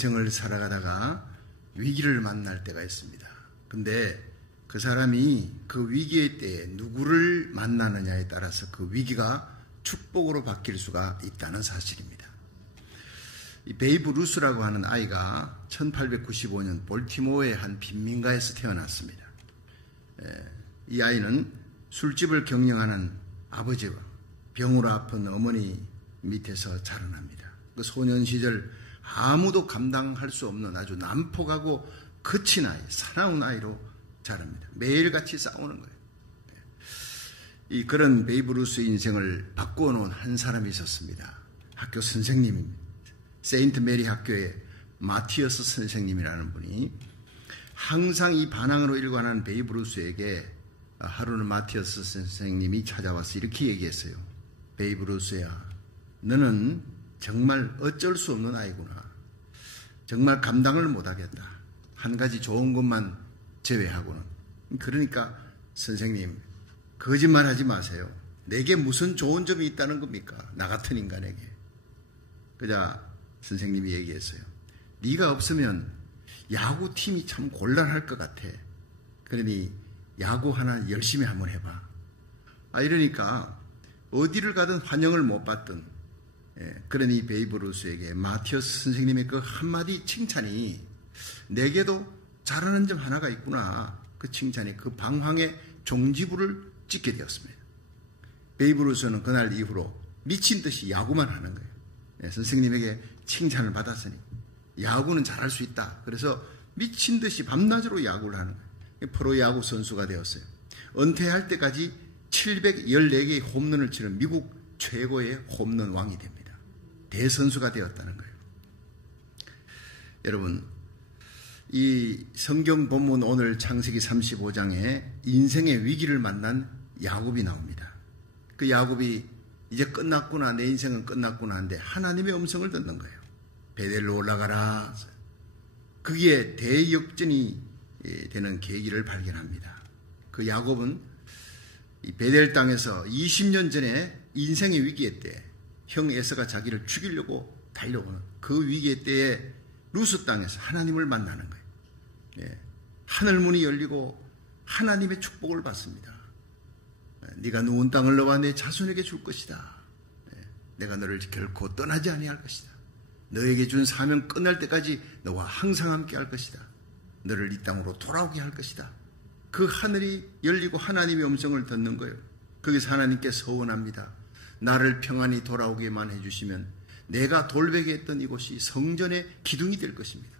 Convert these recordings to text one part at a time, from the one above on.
인생을 살아가다가 위기를 만날 때가 있습니다. 근데 그 사람이 그 위기의 때에 누구를 만나느냐에 따라서 그 위기가 축복으로 바뀔 수가 있다는 사실입니다. 이 베이브 루스라고 하는 아이가 1895년 볼티모어의 한 빈민가에서 태어났습니다. 이 아이는 술집을 경영하는 아버지와 병으로 아픈 어머니 밑에서 자라납니다. 그 소년 시절 아무도 감당할 수 없는 아주 난폭하고 거친 아이, 사나운 아이로 자랍니다. 매일같이 싸우는 거예요. 이 그런 베이브 루스의 인생을 바꾸어 놓은 한 사람이 있었습니다. 학교 선생님입니다. 세인트 메리 학교의 마티어스 선생님이라는 분이 항상 이 반항으로 일관한 베이브 루스에게 하루는 마티어스 선생님이 찾아와서 이렇게 얘기했어요. 베이브 루스야, 너는 정말 어쩔 수 없는 아이구나. 정말 감당을 못하겠다. 한 가지 좋은 것만 제외하고는. 그러니까 선생님, 거짓말하지 마세요. 내게 무슨 좋은 점이 있다는 겁니까? 나 같은 인간에게. 그자 선생님이 얘기했어요. 네가 없으면 야구팀이 참 곤란할 것 같아. 그러니 야구 하나 열심히 한번 해봐. 이러니까 어디를 가든 환영을 못 받던, 그러니 베이브 루스에게 마티어스 선생님의 그 한마디 칭찬이 내게도 잘하는 점 하나가 있구나. 그 칭찬이 그 방황의 종지부를 찍게 되었습니다. 베이브 루스는 그날 이후로 미친 듯이 야구만 하는 거예요. 선생님에게 칭찬을 받았으니 야구는 잘할 수 있다. 그래서 미친 듯이 밤낮으로 야구를 하는 거예요. 프로야구 선수가 되었어요. 은퇴할 때까지 714개의 홈런을 치는 미국 최고의 홈런 왕이 됩니다. 대선수가 되었다는 거예요. 여러분, 이 성경 본문 오늘 창세기 35장에 인생의 위기를 만난 야곱이 나옵니다. 그 야곱이 이제 끝났구나, 내 인생은 끝났구나 하는데 하나님의 음성을 듣는 거예요. 베델로 올라가라. 그게 대역전이 되는 계기를 발견합니다. 그 야곱은 이 베델 땅에서 20년 전에 인생의 위기의 때 형 에서가 자기를 죽이려고 달려오는 그 위기의 때에 루스 땅에서 하나님을 만나는 거예요. 하늘문이 열리고 하나님의 축복을 받습니다. 네가 누운 땅을 너와 내 자손에게 줄 것이다. 내가 너를 결코 떠나지 아니할 것이다. 너에게 준 사명 끝날 때까지 너와 항상 함께 할 것이다. 너를 이 땅으로 돌아오게 할 것이다. 그 하늘이 열리고 하나님의 음성을 듣는 거예요. 거기서 하나님께 서원합니다. 나를 평안히 돌아오게만 해주시면 내가 돌베개 했던 이곳이 성전의 기둥이 될 것입니다.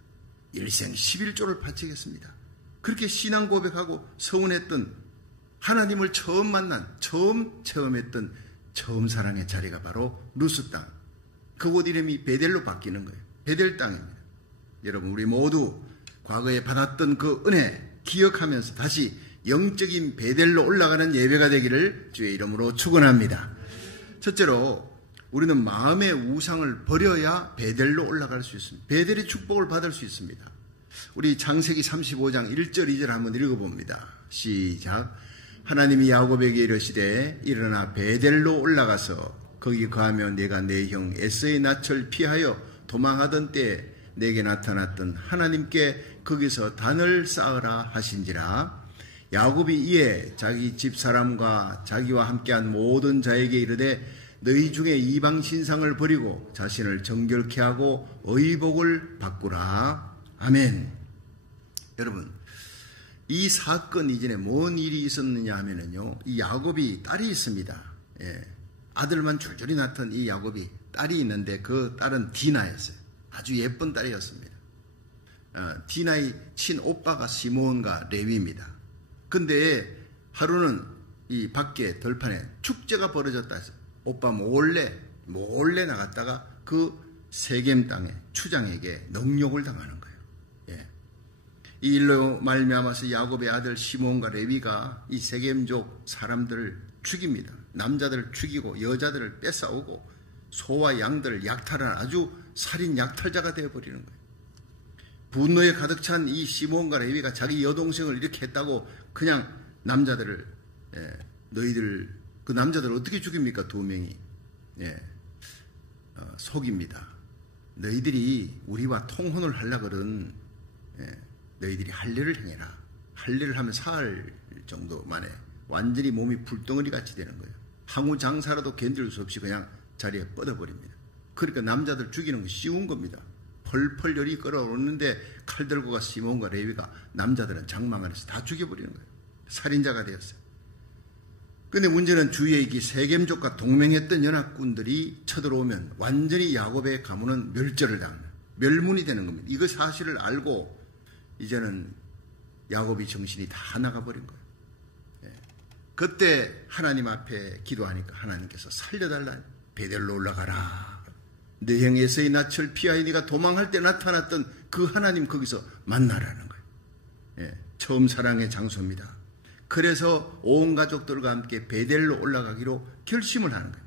일생 11조를 바치겠습니다. 그렇게 신앙 고백하고 서원했던 하나님을 처음 만난, 처음 체험했던 처음 사랑의 자리가 바로 루스 땅. 그곳 이름이 베델로 바뀌는 거예요. 베델 땅입니다. 여러분, 우리 모두 과거에 받았던 그 은혜 기억하면서 다시 영적인 베델로 올라가는 예배가 되기를 주의 이름으로 축원합니다. 첫째로 우리는 마음의 우상을 버려야 베델로 올라갈 수 있습니다. 베델의 축복을 받을 수 있습니다. 우리 창세기 35장 1절 2절 한번 읽어봅니다. 시작. 하나님이 야곱에게 이르시되 일어나 베델로 올라가서 거기 거하며 내가 내 형 에서의 낯을 피하여 도망하던 때에 내게 나타났던 하나님께 거기서 단을 쌓으라 하신지라. 야곱이 이에 자기 집사람과 자기와 함께한 모든 자에게 이르되 너희 중에 이방 신상을 버리고 자신을 정결케 하고 의복을 바꾸라. 아멘. 여러분, 이 사건 이전에 뭔 일이 있었느냐 하면은요, 이 야곱이 딸이 있습니다. 아들만 줄줄이 낳던 이 야곱이 딸이 있는데 그 딸은 디나였어요. 아주 예쁜 딸이었습니다. 디나의 친오빠가 시몬과 레위입니다. 근데 하루는 이 밖에 들판에 축제가 벌어졌다 해서 오빠 몰래 나갔다가 그 세겜 땅의 추장에게 능욕을 당하는 거예요. 이 일로 말미암아서 야곱의 아들 시몬과 레위가 이 세겜족 사람들을 죽입니다. 남자들을 죽이고 여자들을 뺏어오고 소와 양들을 약탈한 아주 살인 약탈자가 되어버리는 거예요. 분노에 가득 찬 이 시몬과 레위가 자기 여동생을 이렇게 했다고 그냥 남자들을 너희들 그 남자들을 어떻게 죽입니까? 두 명이 속입니다. 너희들이 우리와 통혼을 하려거든 너희들이 할례를 행해라. 할례를 하면 사흘 정도 만에 완전히 몸이 불덩어리 같이 되는 거예요. 항우 장사라도 견딜 수 없이 그냥 자리에 뻗어버립니다. 그러니까 남자들 죽이는 거 쉬운 겁니다. 펄펄 열이 끓어오르는데 칼 들고 가 시몬과 레위가 남자들은 장막 안에서 다 죽여버리는 거예요. 살인자가 되었어요. 근데 문제는 주위에 이 세겜족과 동맹했던 연합군들이 쳐들어오면 완전히 야곱의 가문은 멸절을 당하는, 멸문이 되는 겁니다. 이거 사실을 알고 이제는 야곱이 정신이 다 나가버린 거예요. 그때 하나님 앞에 기도하니까 하나님께서 살려달라. 베델로 올라가라. 내 형 에서의 낯을 피하여 네가 도망할 때 나타났던 그 하나님 거기서 만나라는 거예요. 처음 사랑의 장소입니다. 그래서 온 가족들과 함께 베델로 올라가기로 결심을 하는 거예요.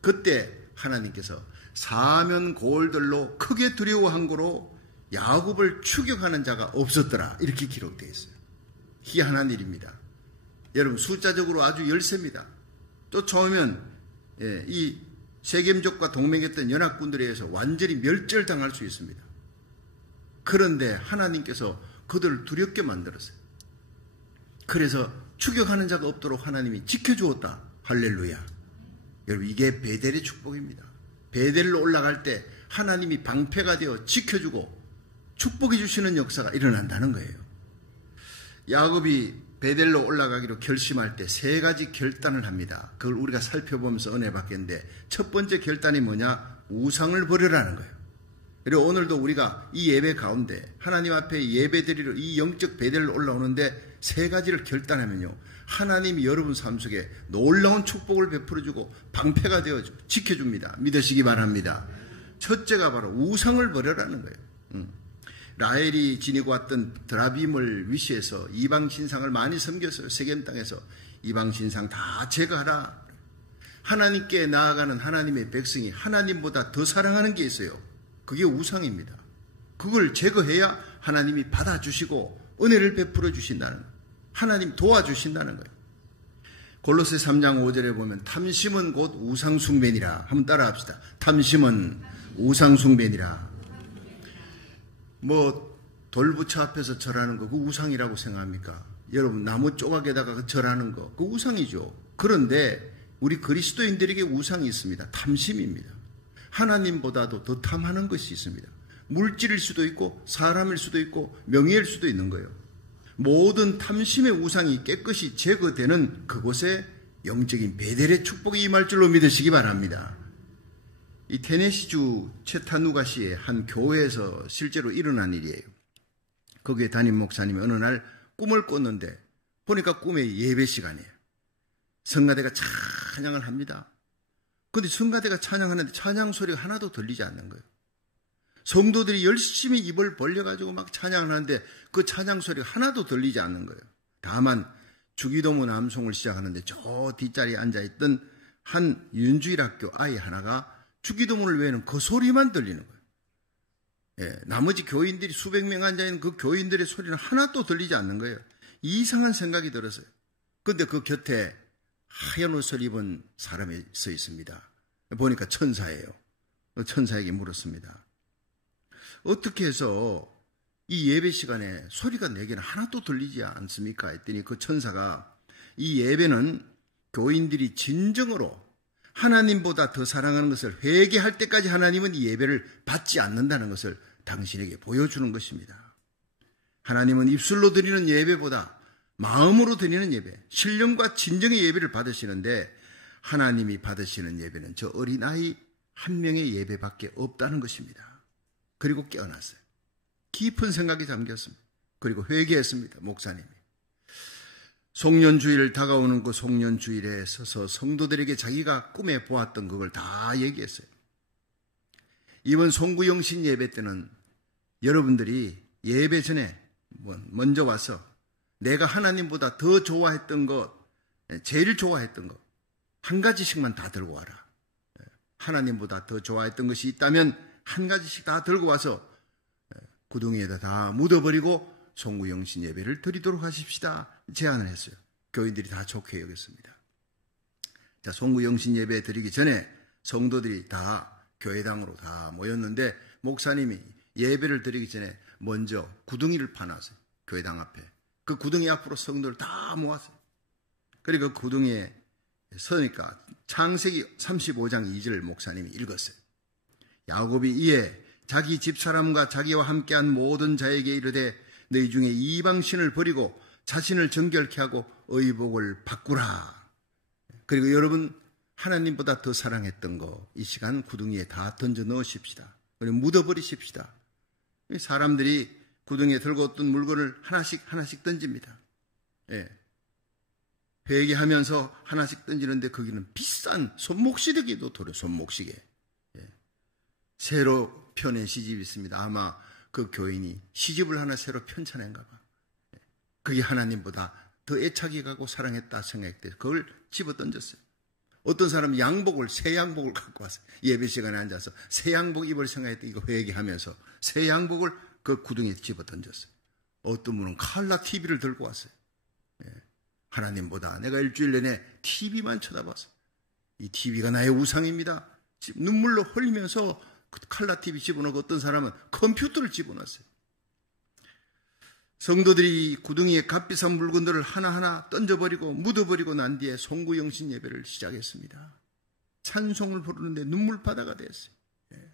그때 하나님께서 사면 고을들로 크게 두려워한 거로 야곱을 추격하는 자가 없었더라. 이렇게 기록되어 있어요. 희한한 일입니다. 여러분 숫자적으로 아주 열세입니다. 쫓아오면 이 세겜족과 동맹했던 연합군들에 의해서 완전히 멸절당할 수 있습니다. 그런데 하나님께서 그들을 두렵게 만들었어요. 그래서 추격하는 자가 없도록 하나님이 지켜주었다. 할렐루야. 여러분 이게 베델의 축복입니다. 베델로 올라갈 때 하나님이 방패가 되어 지켜주고 축복해 주시는 역사가 일어난다는 거예요. 야곱이 베델로 올라가기로 결심할 때 세 가지 결단을 합니다. 그걸 우리가 살펴보면서 은혜 받겠는데 첫 번째 결단이 뭐냐? 우상을 버리라는 거예요. 그리고 오늘도 우리가 이 예배 가운데 하나님 앞에 예배 드리러 이 영적 베델로 올라오는데 세 가지를 결단하면요. 하나님이 여러분 삶 속에 놀라운 축복을 베풀어주고 방패가 되어주고 지켜줍니다. 믿으시기 바랍니다. 첫째가 바로 우상을 버려라는 거예요. 라헬이 지니고 왔던 드라빔을 위시해서 이방 신상을 많이 섬겼어요. 세겜 땅에서 이방 신상 다 제거하라. 하나님께 나아가는 하나님의 백성이 하나님보다 더 사랑하는 게 있어요. 그게 우상입니다. 그걸 제거해야 하나님이 받아주시고 은혜를 베풀어 주신다는 거예요. 하나님 도와주신다는 거예요. 골로새 3장 5절에 보면 탐심은 곧 우상숭배니라. 한번 따라합시다. 탐심은 우상숭배니라. 돌부처 앞에서 절하는 거, 그 우상이라고 생각합니까? 여러분, 나무 조각에다가 그 절하는 거, 그 우상이죠. 그런데 우리 그리스도인들에게 우상이 있습니다. 탐심입니다. 하나님보다도 더 탐하는 것이 있습니다. 물질일 수도 있고, 사람일 수도 있고, 명예일 수도 있는 거예요. 모든 탐심의 우상이 깨끗이 제거되는 그곳에 영적인 베델의 축복이 임할 줄로 믿으시기 바랍니다. 이 테네시주 채타누가시의 한 교회에서 실제로 일어난 일이에요. 거기에 담임 목사님이 어느 날 꿈을 꿨는데 보니까 꿈에 예배 시간이에요. 성가대가 찬양을 합니다. 그런데 성가대가 찬양하는데 찬양 소리가 하나도 들리지 않는 거예요. 성도들이 열심히 입을 벌려가지고 막 찬양을 하는데 그 찬양 소리가 하나도 들리지 않는 거예요. 다만 주기도문 암송을 시작하는데 저 뒷자리에 앉아있던 한 윤주일학교 아이 하나가 주기도문을 외에는 그 소리만 들리는 거예요. 나머지 교인들이 수백 명 앉아있는 그 교인들의 소리는 하나도 들리지 않는 거예요. 이상한 생각이 들었어요. 그런데 그 곁에 하얀 옷을 입은 사람이 서 있습니다. 보니까 천사예요. 천사에게 물었습니다. 어떻게 해서 이 예배 시간에 소리가 내게는 하나도 들리지 않습니까? 했더니 그 천사가 이 예배는 교인들이 진정으로 하나님보다 더 사랑하는 것을 회개할 때까지 하나님은 이 예배를 받지 않는다는 것을 당신에게 보여주는 것입니다. 하나님은 입술로 드리는 예배보다 마음으로 드리는 예배, 신령과 진정의 예배를 받으시는데 하나님이 받으시는 예배는 저 어린아이 한 명의 예배밖에 없다는 것입니다. 그리고 깨어났어요. 깊은 생각이 잠겼습니다. 그리고 회개했습니다. 목사님이. 송년주일 다가오는 그 송년주일에 서서 성도들에게 자기가 꿈에 보았던 그걸 다 얘기했어요. 이번 송구영신 예배 때는 여러분들이 예배 전에 먼저 와서 내가 하나님보다 더 좋아했던 것, 제일 좋아했던 것, 한 가지씩만 다 들고 와라. 하나님보다 더 좋아했던 것이 있다면 한 가지씩 다 들고 와서 구덩이에다 다 묻어버리고 송구영신 예배를 드리도록 하십시다. 제안을 했어요. 교인들이 다 좋게 여겼습니다. 자, 송구영신 예배 드리기 전에 성도들이 다 교회당으로 다 모였는데 목사님이 예배를 드리기 전에 먼저 구덩이를 파놨어요. 교회당 앞에. 그 구덩이 앞으로 성도를 다 모았어요. 그리고 그 구덩이에 서니까 창세기 35장 2절을 목사님이 읽었어요. 야곱이 이에 자기 집사람과 자기와 함께한 모든 자에게 이르되 너희 중에 이방신을 버리고 자신을 정결케 하고 의복을 바꾸라. 그리고 여러분 하나님보다 더 사랑했던 거 이 시간 구덩이에 다 던져 넣으십시다. 그리고 묻어버리십시다. 사람들이 구덩이에 들고 어떤 물건을 하나씩 던집니다. 예. 회개하면서 하나씩 던지는데 거기는 비싼 손목시계도 도려 손목시계. 예. 새로 펴낸 시집이 있습니다. 아마 그 교인이 시집을 하나 새로 편찬한가 봐. 예. 그게 하나님보다 더 애착이 가고 사랑했다 생각돼 그걸 집어 던졌어요. 어떤 사람은 양복을 새 양복을 갖고 왔어요. 예배 시간에 앉아서 새 양복 입을 생각했다 이거 회개하면서 새 양복을 그 구덩이에 집어 던졌어요. 어떤 분은 칼라 TV를 들고 왔어요. 예. 하나님보다 내가 일주일 내내 TV만 쳐다봤어요. 이 TV가 나의 우상입니다. 눈물로 흘리면서 그 칼라 TV 집어넣고 어떤 사람은 컴퓨터를 집어넣었어요. 성도들이 구덩이에 값비싼 물건들을 하나하나 던져버리고 묻어버리고 난 뒤에 송구영신 예배를 시작했습니다. 찬송을 부르는데 눈물바다가 됐어요. 예.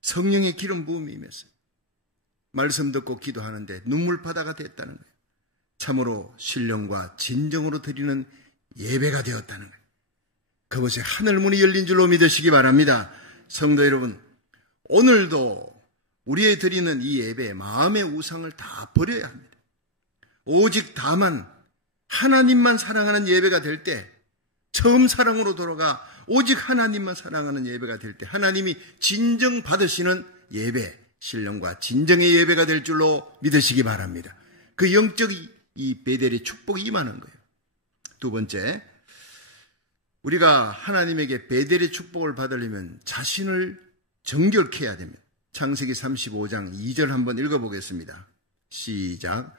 성령의 기름 부음이 임했어요. 말씀 듣고 기도하는데 눈물바다가 됐다는 거예요. 참으로 신령과 진정으로 드리는 예배가 되었다는 거예요. 그것에 하늘문이 열린 줄로 믿으시기 바랍니다. 성도 여러분, 오늘도 우리의 드리는 이 예배, 마음의 우상을 다 버려야 합니다. 오직 다만 하나님만 사랑하는 예배가 될 때, 처음 사랑으로 돌아가 오직 하나님만 사랑하는 예배가 될 때 하나님이 진정 받으시는 예배, 신령과 진정의 예배가 될 줄로 믿으시기 바랍니다. 그 영적 이 베델의 축복이 임하는 거예요. 두 번째, 우리가 하나님에게 베델의 축복을 받으려면 자신을 정결케 해야 됩니다. 창세기 35장 2절 한번 읽어보겠습니다. 시작.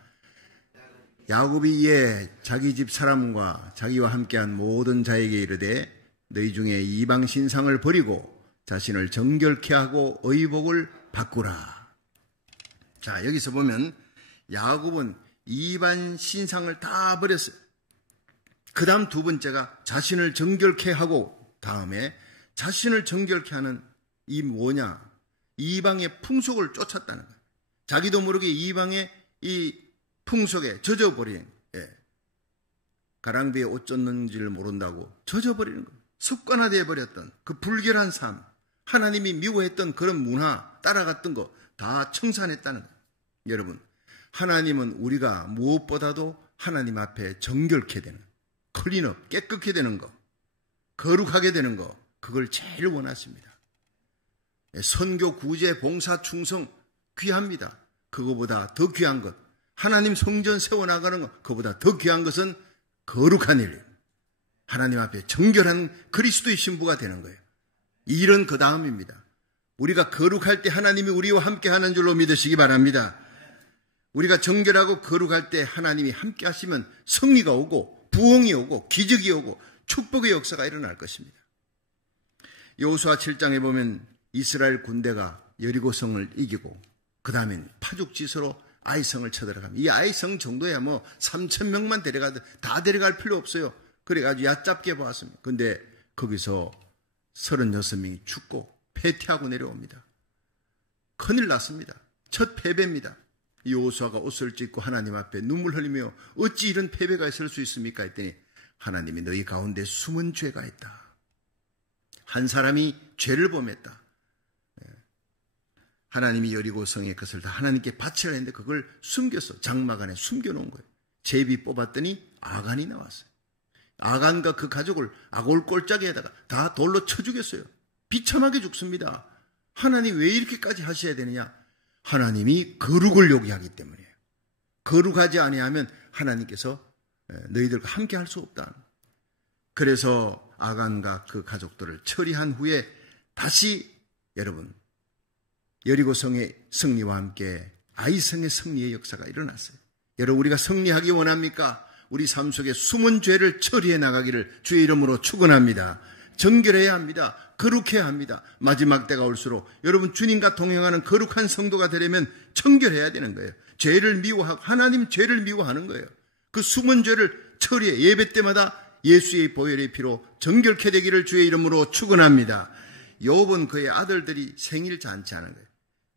야곱이 이에 자기 집 사람과 자기와 함께한 모든 자에게 이르되 너희 중에 이방 신상을 버리고 자신을 정결케 하고 의복을 바꾸라. 자, 여기서 보면 야곱은 이방 신상을 다 버렸어요. 그 다음 두 번째가 자신을 정결케 하고 다음에 자신을 정결케 하는 이 뭐냐? 이방의 풍속을 쫓았다는 거예요. 자기도 모르게 이방의 이 풍속에 젖어버린, 예. 가랑비에 옷 젖는지를 모른다고 젖어버리는 거예요. 습관화되어 버렸던 그 불결한 삶, 하나님이 미워했던 그런 문화 따라갔던 거 다 청산했다는 거예요. 여러분, 하나님은 우리가 무엇보다도 하나님 앞에 정결케 되는, 클린업, 깨끗게 되는 거, 거룩하게 되는 거, 그걸 제일 원하십니다. 선교, 구제, 봉사, 충성 귀합니다. 그거보다 더 귀한 것, 하나님 성전 세워나가는 것, 그거보다 더 귀한 것은 거룩한 일, 하나님 앞에 정결한 그리스도의 신부가 되는 거예요. 이 일은 그 다음입니다. 우리가 거룩할 때 하나님이 우리와 함께 하는 줄로 믿으시기 바랍니다. 우리가 정결하고 거룩할 때 하나님이 함께 하시면 승리가 오고 부흥이 오고 기적이 오고 축복의 역사가 일어날 것입니다. 여호수아 7장에 보면 이스라엘 군대가 여리고성을 이기고 그 다음엔 파죽지서로 아이성을 쳐들어갑니다. 이 아이성 정도야 뭐 3,000명만 데려가도 다 데려갈 필요 없어요. 그래가지고 얕잡게 보았습니다. 근데 거기서 36명이 죽고 패퇴하고 내려옵니다. 큰일 났습니다. 첫 패배입니다. 여호수아가 옷을 찢고 하나님 앞에 눈물 흘리며 어찌 이런 패배가 있을 수 있습니까? 했더니 하나님이 너희 가운데 숨은 죄가 있다. 한 사람이 죄를 범했다. 하나님이 여리고성의 것을 다 하나님께 바치라 했는데 그걸 숨겼어. 장막 안에 숨겨놓은 거예요. 제비 뽑았더니 아간이 나왔어요. 아간과 그 가족을 아골골짜기에다가 다 돌로 쳐 죽였어요. 비참하게 죽습니다. 하나님 왜 이렇게까지 하셔야 되느냐? 하나님이 거룩을 요구하기 때문이에요. 거룩하지 아니하면 하나님께서 너희들과 함께 할 수 없다. 그래서 아간과 그 가족들을 처리한 후에 다시 여러분 여리고성의 승리와 함께 아이성의 승리의 역사가 일어났어요. 여러분 우리가 승리하기 원합니까? 우리 삶 속에 숨은 죄를 처리해 나가기를 주의 이름으로 축원합니다. 정결해야 합니다. 거룩해야 합니다. 마지막 때가 올수록 여러분 주님과 동행하는 거룩한 성도가 되려면 정결해야 되는 거예요. 죄를 미워하고 하나님 죄를 미워하는 거예요. 그 숨은 죄를 처리해 예배 때마다 예수의 보혈의 피로 정결케 되기를 주의 이름으로 축원합니다. 욥은 그의 아들들이 생일 잔치하는 거예요.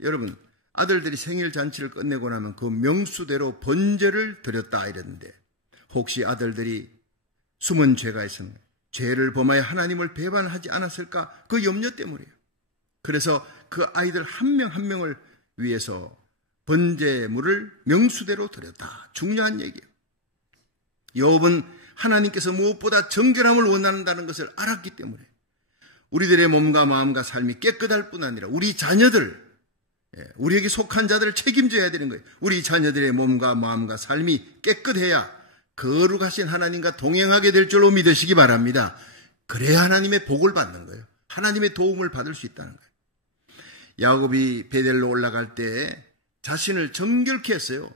여러분 아들들이 생일 잔치를 끝내고 나면 그 명수대로 번제를 드렸다 이랬는데 혹시 아들들이 숨은 죄가 있으면 죄를 범하여 하나님을 배반하지 않았을까? 그 염려 때문이에요. 그래서 그 아이들 한 명 한 명을 위해서 번제물을 명수대로 드렸다. 중요한 얘기예요. 욥은 하나님께서 무엇보다 정결함을 원한다는 것을 알았기 때문에 우리들의 몸과 마음과 삶이 깨끗할 뿐 아니라 우리 자녀들, 우리에게 속한 자들을 책임져야 되는 거예요. 우리 자녀들의 몸과 마음과 삶이 깨끗해야 거룩하신 하나님과 동행하게 될 줄로 믿으시기 바랍니다. 그래야 하나님의 복을 받는 거예요. 하나님의 도움을 받을 수 있다는 거예요. 야곱이 베델로 올라갈 때 자신을 정결케 했어요.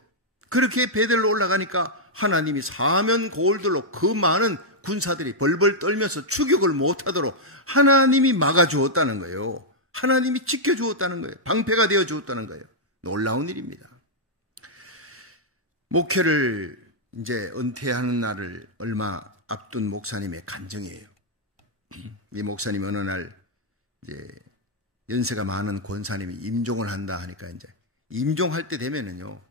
그렇게 베델로 올라가니까 하나님이 사면 고울들로 그 많은 군사들이 벌벌 떨면서 추격을 못하도록 하나님이 막아주었다는 거예요. 하나님이 지켜주었다는 거예요. 방패가 되어주었다는 거예요. 놀라운 일입니다. 목회를 이제 은퇴하는 날을 얼마 앞둔 목사님의 간증이에요. 이 목사님 어느 날 이제 연세가 많은 권사님이 임종을 한다 하니까 이제 임종할 때 되면은요,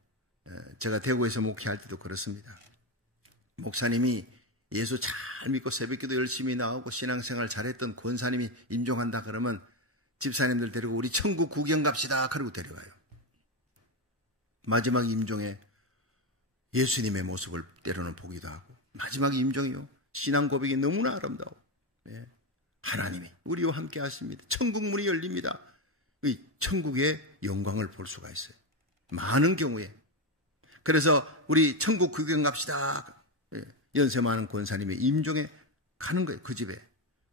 제가 대구에서 목회할 때도 그렇습니다. 목사님이 예수 잘 믿고 새벽기도 열심히 나오고 신앙생활 잘했던 권사님이 임종한다 그러면 집사님들 데리고 우리 천국 구경 갑시다 그러고 데려가요. 마지막 임종에 예수님의 모습을 때로는 보기도 하고 마지막 임종이요. 신앙 고백이 너무나 아름다워. 하나님이 우리와 함께 하십니다. 천국 문이 열립니다. 이 천국의 영광을 볼 수가 있어요. 많은 경우에. 그래서 우리 천국 구경 갑시다. 연세 많은 권사님의 임종에 가는 거예요. 그 집에.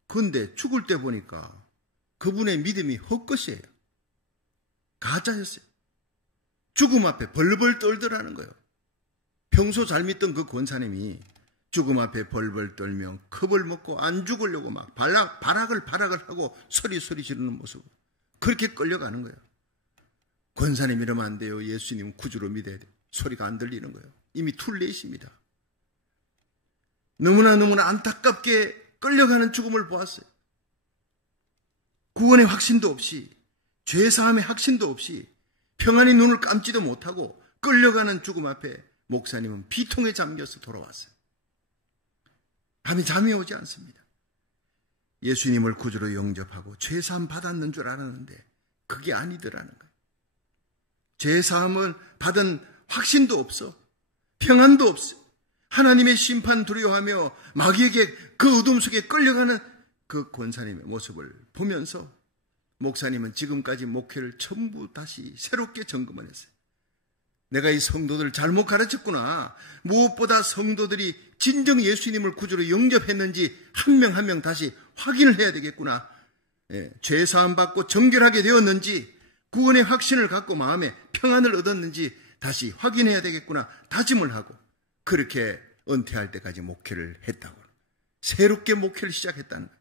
그런데 죽을 때 보니까 그분의 믿음이 헛것이에요. 가짜였어요. 죽음 앞에 벌벌 떨더라는 거예요. 평소 잘 믿던 그 권사님이 죽음 앞에 벌벌 떨며 겁을 먹고 안 죽으려고 막 발악을 하고 소리 지르는 모습. 그렇게 끌려가는 거예요. 권사님 이러면 안 돼요. 예수님 구주로 믿어야 돼요. 소리가 안 들리는 거예요. 이미 툴레이십니다. 너무나 안타깝게 끌려가는 죽음을 보았어요. 구원의 확신도 없이 죄사함의 확신도 없이 평안히 눈을 감지도 못하고 끌려가는 죽음 앞에 목사님은 비통에 잠겨서 돌아왔어요. 밤에 잠이 오지 않습니다. 예수님을 구주로 영접하고 죄사함 받았는 줄 알았는데 그게 아니더라는 거예요. 죄사함을 받은 확신도 없어. 평안도 없어. 하나님의 심판 두려워하며 마귀에게 그 어둠 속에 끌려가는 그 권사님의 모습을 보면서 목사님은 지금까지 목회를 전부 다시 새롭게 점검을 했어요. 내가 이 성도들을 잘못 가르쳤구나. 무엇보다 성도들이 진정 예수님을 구주로 영접했는지 한 명 한 명 다시 확인을 해야 되겠구나. 죄사함 받고 정결하게 되었는지 구원의 확신을 갖고 마음에 평안을 얻었는지 다시 확인해야 되겠구나. 다짐을 하고 그렇게 은퇴할 때까지 목회를 했다고. 새롭게 목회를 시작했다는 거예요.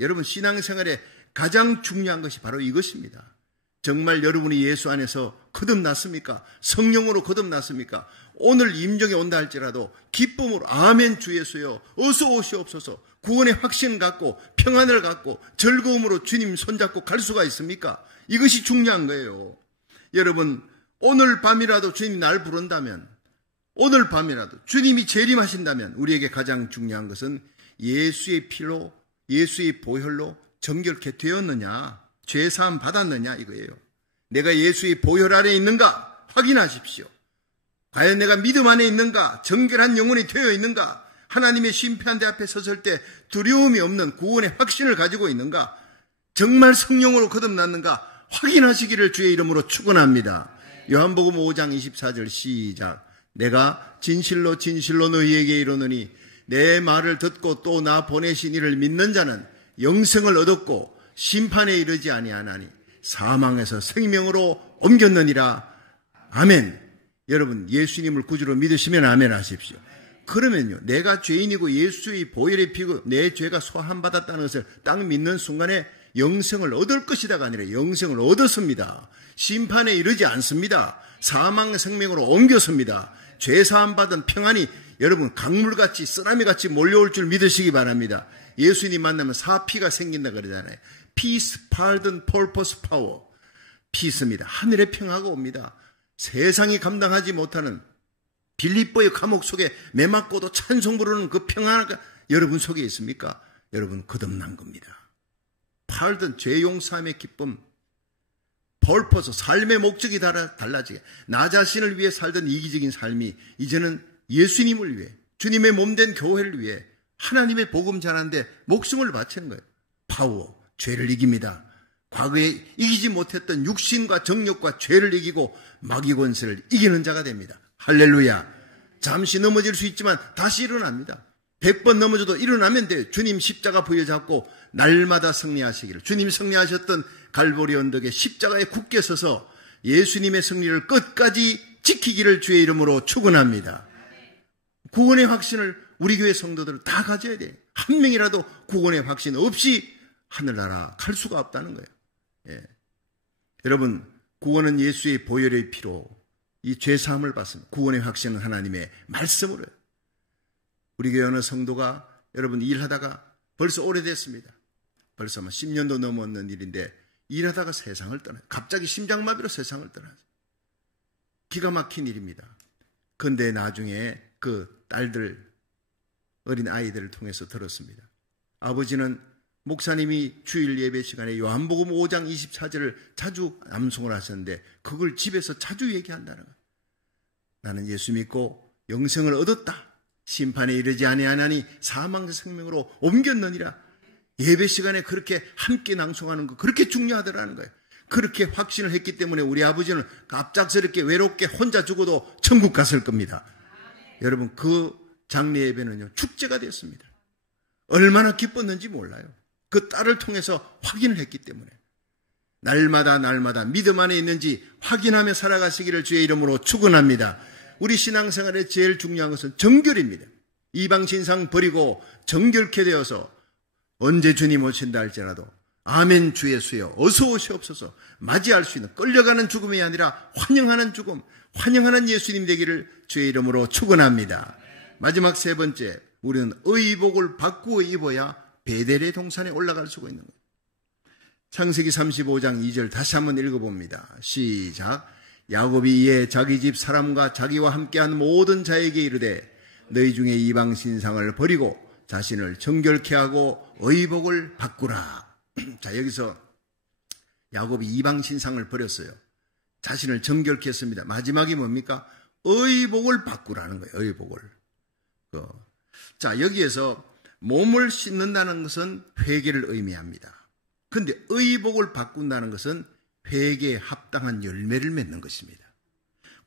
여러분 신앙생활에 가장 중요한 것이 바로 이것입니다. 정말 여러분이 예수 안에서 거듭났습니까? 성령으로 거듭났습니까? 오늘 임종에 온다 할지라도 기쁨으로 아멘 주 예수여 어서 오시옵소서 구원의 확신 갖고 평안을 갖고 즐거움으로 주님 손잡고 갈 수가 있습니까? 이것이 중요한 거예요. 여러분 오늘 밤이라도 주님이 날 부른다면 오늘 밤이라도 주님이 재림하신다면 우리에게 가장 중요한 것은 예수의 피로 예수의 보혈로 정결케 되었느냐 죄사함 받았느냐 이거예요. 내가 예수의 보혈 아래 있는가 확인하십시오. 과연 내가 믿음 안에 있는가 정결한 영혼이 되어 있는가 하나님의 심판대 앞에 섰을 때 두려움이 없는 구원의 확신을 가지고 있는가 정말 성령으로 거듭났는가 확인하시기를 주의 이름으로 축원합니다. 요한복음 5장 24절 시작. 내가 진실로 너희에게 이르노니 내 말을 듣고 또 나 보내신 이를 믿는 자는 영생을 얻었고 심판에 이르지 아니하나니 사망에서 생명으로 옮겼느니라. 아멘. 여러분 예수님을 구주로 믿으시면 아멘 하십시오. 그러면요, 내가 죄인이고 예수의 보혈의 피고 내 죄가 소함받았다는 것을 딱 믿는 순간에 영생을 얻을 것이다가 아니라 영생을 얻었습니다. 심판에 이르지 않습니다. 사망 생명으로 옮겼습니다. 죄사함 받은 평안이 여러분 강물같이 쓰나미같이 몰려올 줄 믿으시기 바랍니다. 예수님 만나면 사피가 생긴다 그러잖아요. Peace, pardon, purpose, power. 피스입니다. 하늘의 평화가 옵니다. 세상이 감당하지 못하는 빌립보의 감옥 속에 매맞고도 찬송 부르는 그 평화가 여러분 속에 있습니까? 여러분 거듭난 겁니다. pardon, 죄 용서함의 기쁨. purpose, 삶의 목적이 달라지게. 나 자신을 위해 살던 이기적인 삶이 이제는 예수님을 위해, 주님의 몸된 교회를 위해 하나님의 복음 전하는데 목숨을 바치는 거예요. 파워, 죄를 이깁니다. 과거에 이기지 못했던 육신과 정욕과 죄를 이기고 마귀 권세를 이기는 자가 됩니다. 할렐루야. 잠시 넘어질 수 있지만 다시 일어납니다. 100번 넘어져도 일어나면 돼요. 주님 십자가 부여잡고 날마다 승리하시기를. 주님 승리하셨던 갈보리 언덕에 십자가에 굳게 서서 예수님의 승리를 끝까지 지키기를 주의 이름으로 축원합니다. 구원의 확신을 우리 교회 성도들은 다 가져야 돼요. 한 명이라도 구원의 확신 없이 하늘나라 갈 수가 없다는 거예요. 예. 여러분, 구원은 예수의 보혈의 피로 이 죄사함을 받습니다. 구원의 확신은 하나님의 말씀으로요. 우리 교회 어느 성도가 여러분 일하다가 벌써 오래됐습니다. 벌써 10년도 넘었는 일인데 일하다가 세상을 떠나요. 갑자기 심장마비로 세상을 떠나요. 기가 막힌 일입니다. 그런데 나중에 그 딸들, 어린 아이들을 통해서 들었습니다. 아버지는 목사님이 주일 예배 시간에 요한복음 5장 24절을 자주 암송을 하셨는데 그걸 집에서 자주 얘기한다는 거예요. 나는 예수 믿고 영생을 얻었다. 심판에 이르지 아니하나니 사망 생명으로 옮겼느니라. 예배 시간에 그렇게 함께 낭송하는 거 그렇게 중요하더라는 거예요. 그렇게 확신을 했기 때문에 우리 아버지는 갑작스럽게 외롭게 혼자 죽어도 천국 갔을 겁니다. 여러분, 그 장례 예배는요 축제가 됐습니다. 얼마나 기뻤는지 몰라요. 그 딸을 통해서 확인을 했기 때문에 날마다 믿음 안에 있는지 확인하며 살아가시기를 주의 이름으로 축원합니다. 우리 신앙생활에 제일 중요한 것은 정결입니다. 이방신상 버리고 정결케 되어서 언제 주님 오신다 할지라도 아멘 주 예수여 어서 오시옵소서 맞이할 수 있는 끌려가는 죽음이 아니라 환영하는 죽음, 환영하는 예수님 되기를 주의 이름으로 축원합니다. 마지막 세 번째, 우리는 의복을 바꾸어 입어야 베델의 동산에 올라갈 수가 있는 거예요. 창세기 35장 2절 다시 한번 읽어봅니다. 시작. 야곱이 이에 자기 집 사람과 자기와 함께한 모든 자에게 이르되 너희 중에 이방 신상을 버리고 자신을 정결케 하고 의복을 바꾸라. 자, 여기서 야곱이 이방 신상을 버렸어요. 자신을 정결케 했습니다. 마지막이 뭡니까? 의복을 바꾸라는 거예요. 의복을. 자, 여기에서 몸을 씻는다는 것은 회개를 의미합니다. 그런데 의복을 바꾼다는 것은 회개에 합당한 열매를 맺는 것입니다.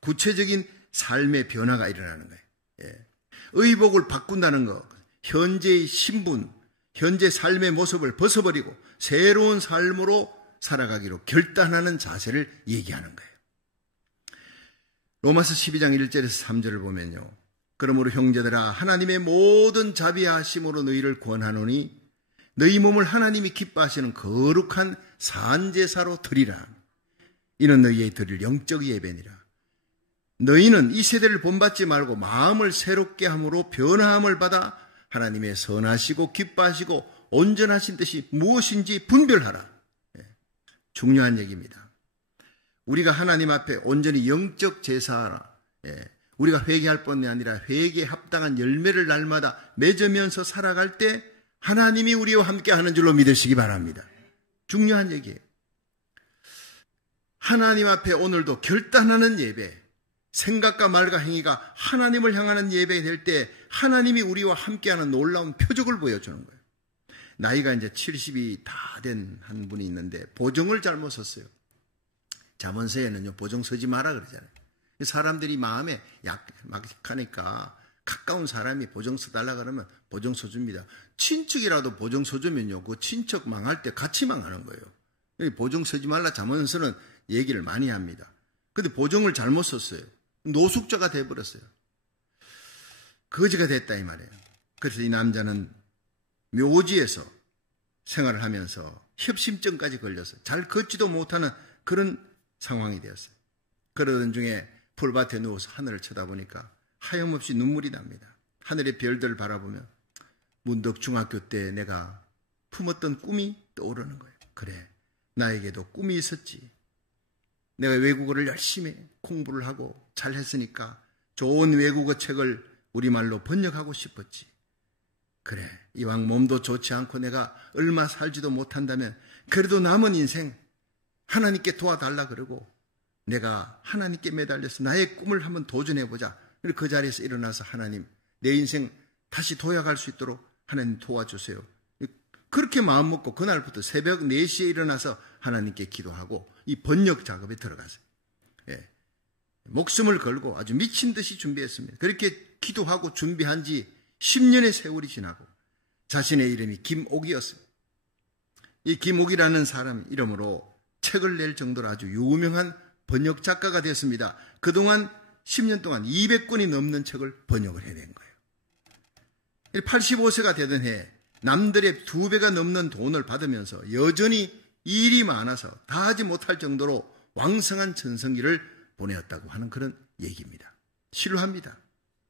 구체적인 삶의 변화가 일어나는 거예요. 예. 의복을 바꾼다는 것, 현재의 신분, 현재 삶의 모습을 벗어버리고 새로운 삶으로 살아가기로 결단하는 자세를 얘기하는 거예요. 로마서 12장 1절에서 3절을 보면요. 그러므로 형제들아 하나님의 모든 자비하심으로 너희를 구원하노니 너희 몸을 하나님이 기뻐하시는 거룩한 산제사로 드리라. 이는 너희의 드릴 영적 예배니라. 너희는 이 세대를 본받지 말고 마음을 새롭게 함으로 변화함을 받아 하나님의 선하시고 기뻐하시고 온전하신 뜻이 무엇인지 분별하라. 중요한 얘기입니다. 우리가 하나님 앞에 온전히 영적 제사하라. 우리가 회개할 뿐이 아니라 회개에 합당한 열매를 날마다 맺으면서 살아갈 때 하나님이 우리와 함께 하는 줄로 믿으시기 바랍니다. 중요한 얘기예요. 하나님 앞에 오늘도 결단하는 예배, 생각과 말과 행위가 하나님을 향하는 예배 될 때 하나님이 우리와 함께하는 놀라운 표적을 보여주는 거예요. 나이가 이제 70이 다 된 한 분이 있는데 보증을 잘못 썼어요. 자문서에는요 보증 서지 마라 그러잖아요. 사람들이 마음에 약하니까 가까운 사람이 보증 서달라 그러면 보증 서줍니다. 친척이라도 보증 서주면요 그 친척 망할 때 같이 망하는 거예요. 보증 서지 말라 자문서는 얘기를 많이 합니다. 근데 보증을 잘못 썼어요. 노숙자가 돼버렸어요. 거지가 됐다 이 말이에요. 그래서 이 남자는 묘지에서 생활을 하면서 협심증까지 걸려서 잘 걷지도 못하는 그런 상황이 되었어요. 그러던 중에 풀밭에 누워서 하늘을 쳐다보니까 하염없이 눈물이 납니다. 하늘의 별들을 바라보면 문득 중학교 때 내가 품었던 꿈이 떠오르는 거예요. 그래, 나에게도 꿈이 있었지. 내가 외국어를 열심히 공부를 하고 잘했으니까 좋은 외국어 책을 우리말로 번역하고 싶었지. 그래, 이왕 몸도 좋지 않고 내가 얼마 살지도 못한다면 그래도 남은 인생 하나님께 도와달라 그러고 내가 하나님께 매달려서 나의 꿈을 한번 도전해보자. 그리고 그 자리에서 일어나서 하나님, 내 인생 다시 도약할 수 있도록 하나님 도와주세요. 그렇게 마음먹고 그날부터 새벽 4시에 일어나서 하나님께 기도하고 이 번역 작업에 들어갔어요. 예. 목숨을 걸고 아주 미친 듯이 준비했습니다. 그렇게 기도하고 준비한 지 10년의 세월이 지나고 자신의 이름이 김옥이었어요. 이 김옥이라는 사람 이름으로 책을 낼 정도로 아주 유명한 번역 작가가 됐습니다. 그동안 10년 동안 200권이 넘는 책을 번역을 해낸 거예요. 85세가 되던 해 남들의 2배가 넘는 돈을 받으면서 여전히 일이 많아서 다 하지 못할 정도로 왕성한 전성기를 보내었다고 하는 그런 얘기입니다. 실화입니다.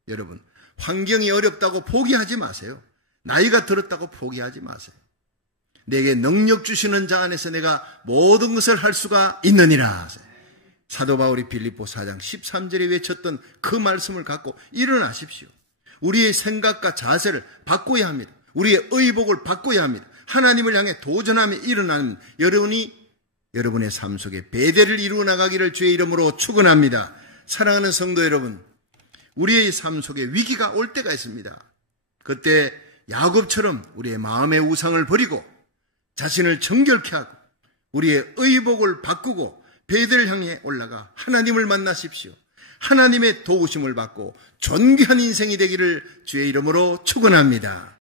여러분, 환경이 어렵다고 포기하지 마세요. 나이가 들었다고 포기하지 마세요. 내게 능력 주시는 자 안에서 내가 모든 것을 할 수가 있느니라. 사도 바울이 빌립보 4장 13절에 외쳤던 그 말씀을 갖고 일어나십시오. 우리의 생각과 자세를 바꿔야 합니다. 우리의 의복을 바꿔야 합니다. 하나님을 향해 도전하며 일어나는 여러분의 삶 속에 배대를 이루어 나가기를 주의 이름으로 축원합니다. 사랑하는 성도 여러분, 우리의 삶 속에 위기가 올 때가 있습니다. 그때 야곱처럼 우리의 마음의 우상을 버리고 자신을 정결케 하고 우리의 의복을 바꾸고 배대를 향해 올라가 하나님을 만나십시오. 하나님의 도우심을 받고 존귀한 인생이 되기를 주의 이름으로 축원합니다.